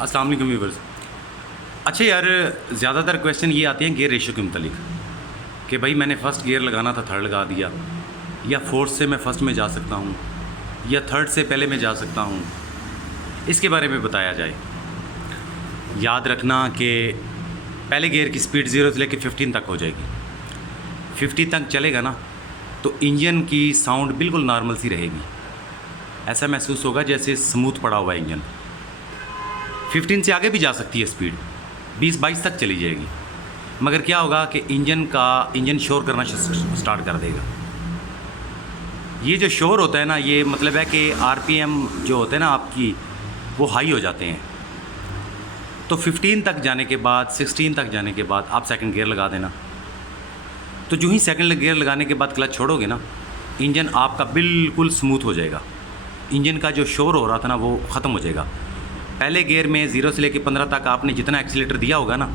अस्सलाम वालेकुम व्यूअर्स। अच्छा यार, ज़्यादातर क्वेश्चन ये आते हैं गियर रेशियो के मुतालिक कि भाई मैंने फ़र्स्ट गियर लगाना था, थर्ड लगा दिया, या फोर्थ से मैं फ़र्स्ट में जा सकता हूँ, या थर्ड से पहले मैं जा सकता हूँ। इसके बारे में बताया जाए। याद रखना कि पहले गियर की स्पीड 0 से लेकर 15 तक हो जाएगी। 50 तक चलेगा ना तो इंजन की साउंड बिल्कुल नॉर्मल सी रहेगी। ऐसा महसूस होगा जैसे स्मूथ पड़ा हुआ है इंजन। 15 से आगे भी जा सकती है स्पीड, 20-22 तक चली जाएगी, मगर क्या होगा कि इंजन शोर करना स्टार्ट कर देगा। ये जो शोर होता है ना, ये मतलब है कि आरपीएम जो होते हैं ना आपकी, वो हाई हो जाते हैं। तो 15 तक जाने के बाद, 16 तक जाने के बाद आप सेकंड गियर लगा देना। तो जो ही सेकंड गियर लगाने के बाद क्लच छोड़ोगे ना, इंजन आपका बिल्कुल स्मूथ हो जाएगा। इंजन का जो शोर हो रहा था ना, वो ख़त्म हो जाएगा। पहले गियर में 0 से लेकर 15 तक आपने जितना एक्सीलेटर दिया होगा ना,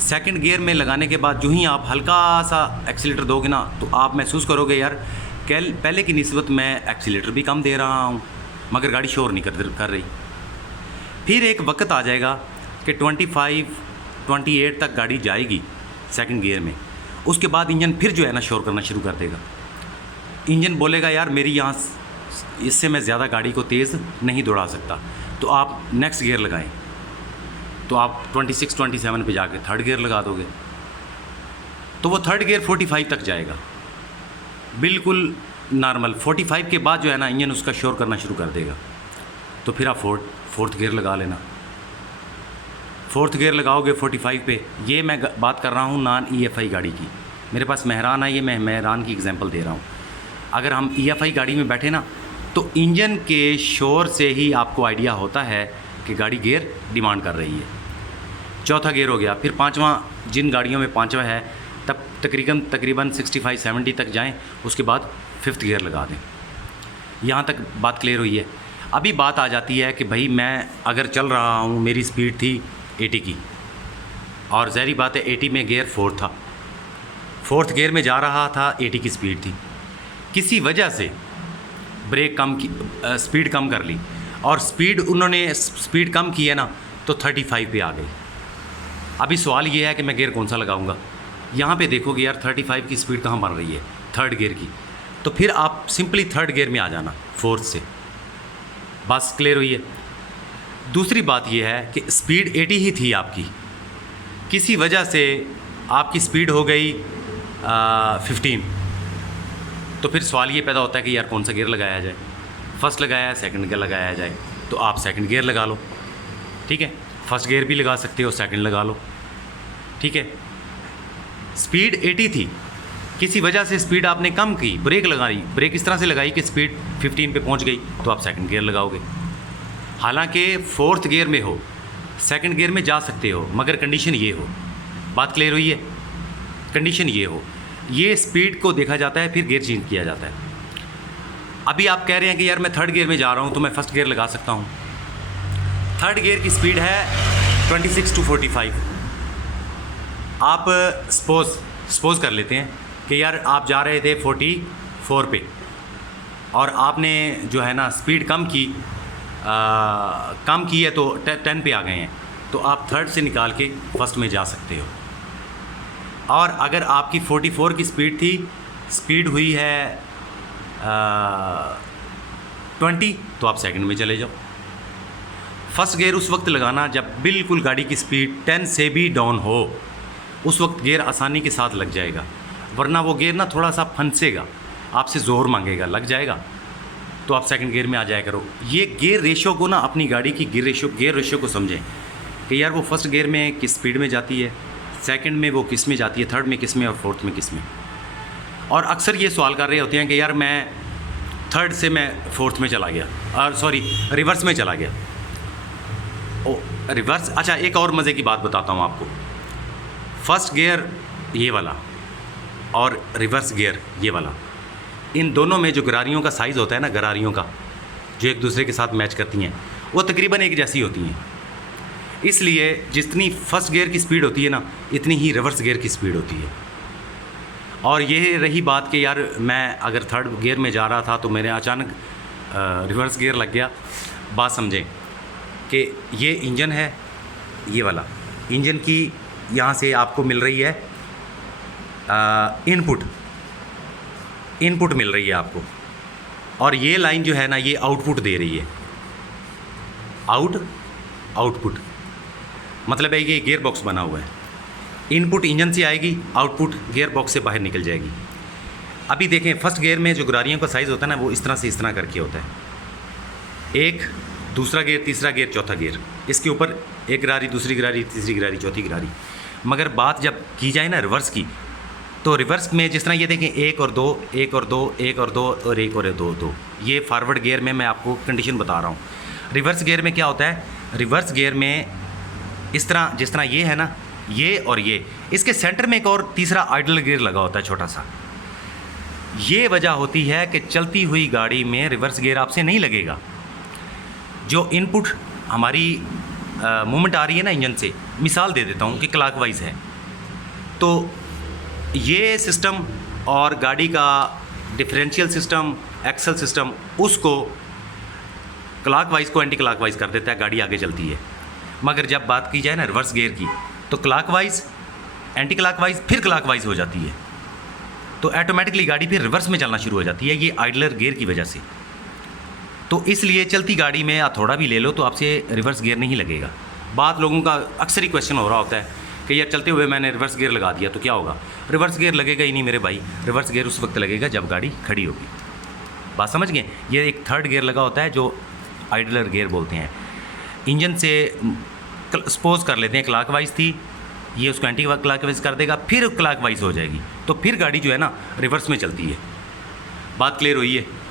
सेकंड गियर में लगाने के बाद जो ही आप हल्का सा एक्सीलेटर दोगे ना, तो आप महसूस करोगे यार पहले की निस्बत मैं एक्सीलेटर भी कम दे रहा हूँ, मगर गाड़ी शोर नहीं कर रही। फिर एक वक्त आ जाएगा कि 25-28 तक गाड़ी जाएगी सेकंड गियर में। उसके बाद इंजन फिर जो है ना शोर करना शुरू कर देगा। इंजन बोलेगा यार मेरी यहाँ इससे मैं ज़्यादा गाड़ी को तेज़ नहीं दौड़ा सकता, तो आप नेक्स्ट गियर लगाएं। तो आप 26-27 पे जाके थर्ड गियर लगा दोगे, तो वो थर्ड गियर 45 तक जाएगा बिल्कुल नॉर्मल। 45 के बाद जो है ना इंजन उसका शोर करना शुरू कर देगा। तो फिर आप फोर्थ गियर लगा लेना। फोर्थ गियर लगाओगे 45 पे। ये मैं बात कर रहा हूँ नॉन EFI गाड़ी की। मेरे पास मेहरान है, ये मैं मेहरान की एग्जांपल दे रहा हूँ। अगर हम EFI गाड़ी में बैठे ना, तो इंजन के शोर से ही आपको आइडिया होता है कि गाड़ी गियर डिमांड कर रही है। चौथा गियर हो गया। फिर पांचवा, जिन गाड़ियों में पांचवा है तब तकरीबन 65-70 तक जाएं, उसके बाद फिफ्थ गियर लगा दें। यहाँ तक बात क्लियर हुई है। अभी बात आ जाती है कि भाई मैं अगर चल रहा हूँ, मेरी स्पीड थी 80 की, और ज़ाहिर बात है 80 में गियर 4 था, फोर्थ गियर में जा रहा था, 80 की स्पीड थी, किसी वजह से ब्रेक कम की, स्पीड कम कर ली, और उन्होंने स्पीड कम की है ना, तो 35 पे आ गई। अभी सवाल ये है कि मैं गियर कौन सा लगाऊंगा। यहाँ पे देखोगे यार 35 की स्पीड कहाँ बन रही है, थर्ड गियर की। तो फिर आप सिंपली थर्ड गियर में आ जाना फोर्थ से। बस क्लियर हुई है। दूसरी बात यह है कि स्पीड 80 ही थी आपकी, किसी वजह से आपकी स्पीड हो गई 15। तो फिर सवाल ये पैदा होता है कि यार कौन सा गियर लगाया जाए। फर्स्ट लगाया है, सेकंड गियर लगाया जाए, तो आप सेकंड गियर लगा लो, ठीक है। फर्स्ट गियर भी लगा सकते हो, सेकंड लगा लो, ठीक है। स्पीड 80 थी, किसी वजह से स्पीड आपने कम की, ब्रेक लगाई, ब्रेक इस तरह से लगाई कि स्पीड 15 पे पहुंच गई, तो आप सेकंड गियर लगाओगे। हालांकि फोर्थ गियर में हो, सेकंड गियर में जा सकते हो, मगर कंडीशन ये हो। बात क्लियर हुई है। कंडीशन ये हो, ये स्पीड को देखा जाता है, फिर गियर चेंज किया जाता है। अभी आप कह रहे हैं कि यार मैं थर्ड गियर में जा रहा हूँ, तो मैं फर्स्ट गियर लगा सकता हूँ। थर्ड गियर की स्पीड है 26-45। आप सपोज कर लेते हैं कि यार आप जा रहे थे 44 पे, और आपने जो है ना स्पीड कम की है, तो 10 पे आ गए हैं, तो आप थर्ड से निकाल के फर्स्ट में जा सकते हो। और अगर आपकी 44 की स्पीड थी, स्पीड हुई है 20, तो आप सेकंड में चले जाओ। फर्स्ट गियर उस वक्त लगाना जब बिल्कुल गाड़ी की स्पीड 10 से भी डाउन हो, उस वक्त गियर आसानी के साथ लग जाएगा। वरना वो गियर ना थोड़ा सा फंसेगा, आपसे ज़ोर मांगेगा, लग जाएगा, तो आप सेकंड गियर में आ जाया करो। ये गियर रेशो को ना, अपनी गाड़ी की गियर रेशो को समझें कि यार वो फर्स्ट गियर में किस स्पीड में जाती है, सेकंड में वो किस में जाती है, थर्ड में किस में, और फोर्थ में किस में। और अक्सर ये सवाल कर रहे होते हैं कि यार मैं थर्ड से मैं फोर्थ में चला गया, और सॉरी रिवर्स में चला गया। ओ रिवर्स, अच्छा एक और मज़े की बात बताता हूँ आपको। फर्स्ट गियर ये वाला और रिवर्स गियर ये वाला, इन दोनों में जो गरारियों का साइज़ होता है ना, गरारियों का जो एक दूसरे के साथ मैच करती हैं, वो तकरीबन एक जैसी होती हैं। इसलिए जितनी फर्स्ट गियर की स्पीड होती है ना, इतनी ही रिवर्स गियर की स्पीड होती है। और ये रही बात कि यार मैं अगर थर्ड गियर में जा रहा था, तो मेरे अचानक रिवर्स गियर लग गया। बात समझें कि ये इंजन है, ये वाला इंजन की यहाँ से आपको मिल रही है इनपुट मिल रही है आपको, और ये लाइन जो है ना ये आउटपुट दे रही है। आउटपुट मतलब है कि गियर बॉक्स बना हुआ है, इनपुट इंजन से आएगी, आउटपुट गियर बॉक्स से बाहर निकल जाएगी। अभी देखें फर्स्ट गियर में जो गरारियों का साइज़ होता है ना वो इस तरह करके होता है, एक, दूसरा गियर, तीसरा गियर, चौथा गियर, इसके ऊपर एक गरारी, दूसरी गरारी, तीसरी गरारी, चौथी गरारी। मगर बात जब की जाए ना रिवर्स की, तो रिवर्स में जिस तरह ये देखें 1 और 2, 1 और 2, 1 और 2 और 1 और 2, 2, ये फॉरवर्ड गियर में मैं आपको कंडीशन बता रहा हूँ। रिवर्स गियर में क्या होता है, रिवर्स गियर में इस तरह जिस तरह ये है ना, ये और ये, इसके सेंटर में एक और तीसरा आइडल गियर लगा होता है छोटा सा। ये वजह होती है कि चलती हुई गाड़ी में रिवर्स गियर आपसे नहीं लगेगा। जो इनपुट हमारी मूवमेंट आ रही है ना इंजन से, मिसाल दे देता हूँ कि क्लॉकवाइज है, तो ये सिस्टम और गाड़ी का डिफरेंशियल सिस्टम, एक्सल सिस्टम, उसको क्लॉकवाइज को एंटी क्लॉकवाइज कर देता है, गाड़ी आगे चलती है। मगर जब बात की जाए ना रिवर्स गियर की, तो क्लॉकवाइज, एंटी क्लॉकवाइज, फिर क्लॉकवाइज हो जाती है, तो ऑटोमेटिकली गाड़ी फिर रिवर्स में चलना शुरू हो जाती है, ये आइडलर गियर की वजह से। तो इसलिए चलती गाड़ी में आप थोड़ा भी ले लो तो आपसे रिवर्स गियर नहीं लगेगा। बात लोगों का अक्सर ही क्वेश्चन हो रहा होता है कि यार चलते हुए मैंने रिवर्स गियर लगा दिया तो क्या होगा। रिवर्स गियर लगेगा ही नहीं मेरे भाई, रिवर्स गियर उस वक्त लगेगा जब गाड़ी खड़ी होगी। बात समझ गए। ये एक थर्ड गियर लगा होता है जो आइडलर गियर बोलते हैं। इंजन से सपोज कर लेते हैं क्लॉकवाइज थी, ये उसको एंटी क्लॉकवाइज कर देगा, फिर क्लॉकवाइज हो जाएगी, तो फिर गाड़ी जो है ना रिवर्स में चलती है। बात क्लियर हुई है।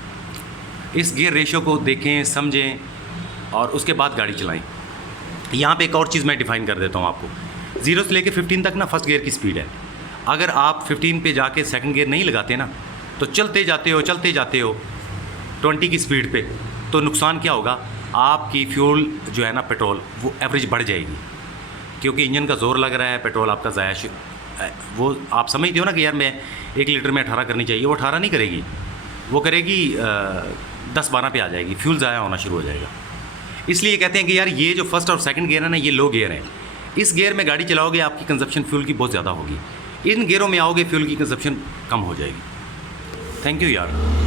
इस गियर रेशियो को देखें, समझें और उसके बाद गाड़ी चलाएं। यहाँ पे एक और चीज़ मैं डिफ़ाइन कर देता हूँ आपको। 0 से लेकर 15 तक ना फर्स्ट गियर की स्पीड है। अगर आप 15 पे जाके सेकंड गियर नहीं लगाते ना, तो चलते जाते हो 20 की स्पीड पे, तो नुकसान क्या होगा, आपकी फ्यूल जो है ना पेट्रोल वो एवरेज बढ़ जाएगी, क्योंकि इंजन का जोर लग रहा है, पेट्रोल आपका ज़ाया। वो आप समझते हो ना कि यार मैं 1 लीटर में 18 करनी चाहिए, वो 18 नहीं करेगी, वो करेगी 10-12 पे आ जाएगी, फ्यूल ज़ाया होना शुरू हो जाएगा। इसलिए कहते हैं कि यार ये जो फर्स्ट और सेकंड गियर है ना ये लो गियर है। इस गियर में गाड़ी चलाओगे आपकी कंजप्शन फ्यूल की बहुत ज़्यादा होगी, इन गियरों में आओगे फ्यूल की कंजप्शन कम हो जाएगी। थैंक यू यार।